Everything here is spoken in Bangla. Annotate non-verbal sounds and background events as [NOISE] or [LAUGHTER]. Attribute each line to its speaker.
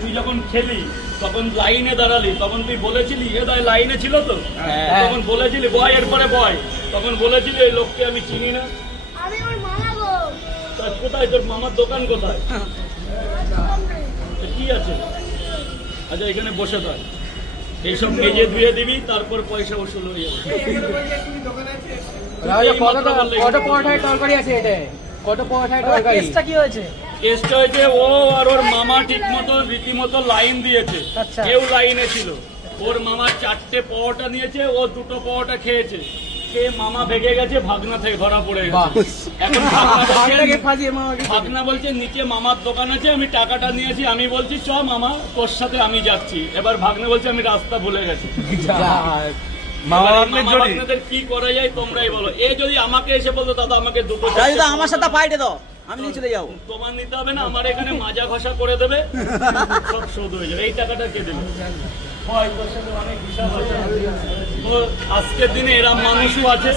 Speaker 1: তুই যখন খেলি তখন লাইনে দাঁড়ালি তখন তুই বলেছিলি এ দায় লাইনে ছিল তো?
Speaker 2: হ্যাঁ।
Speaker 1: তখন বলেছিলি বয় এরপরে বয়। তখন বলেছিলি এই লোককে আমি চিনি না। কোথায়? তোর মামার দোকান কোথায়? তো কি আছে? আচ্ছা এখানে বসে থাক। এইসব মেজে ধুয়ে দিবি তারপর পয়সা ওসুল হয়ে যাবে।
Speaker 2: কত
Speaker 3: কেসটা কি হয়েছে?
Speaker 1: কেসটা হয়েছে ও আর ওর মামা ঠিক মতো রীতিমতো লাইন দিয়েছে।
Speaker 3: আচ্ছা।
Speaker 1: কেউ লাইনে ছিল। ওর মামা চারটে পাওয়াটা নিয়েছে ও দুটো পাওয়াটা খেয়েছে। খেয়ে মামা ভেগে গেছে ভাগনা থেকে ধরা পড়ে গেছে। এখন ভাগনা [LAUGHS] বলছে- ভাগনা বলছে নিচে মামার দোকান আছে আমি টাকাটা নিয়েছি আমি বলছি চ মামা তোর সাথে আমি যাচ্ছি। এবার ভাগনা বলছে আমি রাস্তা ভুলে গেছি। [LAUGHS]
Speaker 4: মামা
Speaker 1: এবার এই
Speaker 4: ভাগ্নের
Speaker 1: মামা
Speaker 4: জড়ি।
Speaker 1: ভাগ্নেদের কি করা যায় তোমরাই বলো। এ যদি আমাকে এসে বলতো দাদা আমাকে দুটো
Speaker 5: রাজু আমার সাথে পাইটে দাও আমি নিয়ে চলে যাব।
Speaker 1: তোমার নিতে হবে না আমার এখানে মাজা ঘষা করে দেবে। সব শোধ হয়ে যাবে। এই টাকাটা কে দেবে? আজকের দিনে এরা মানুষও আছে।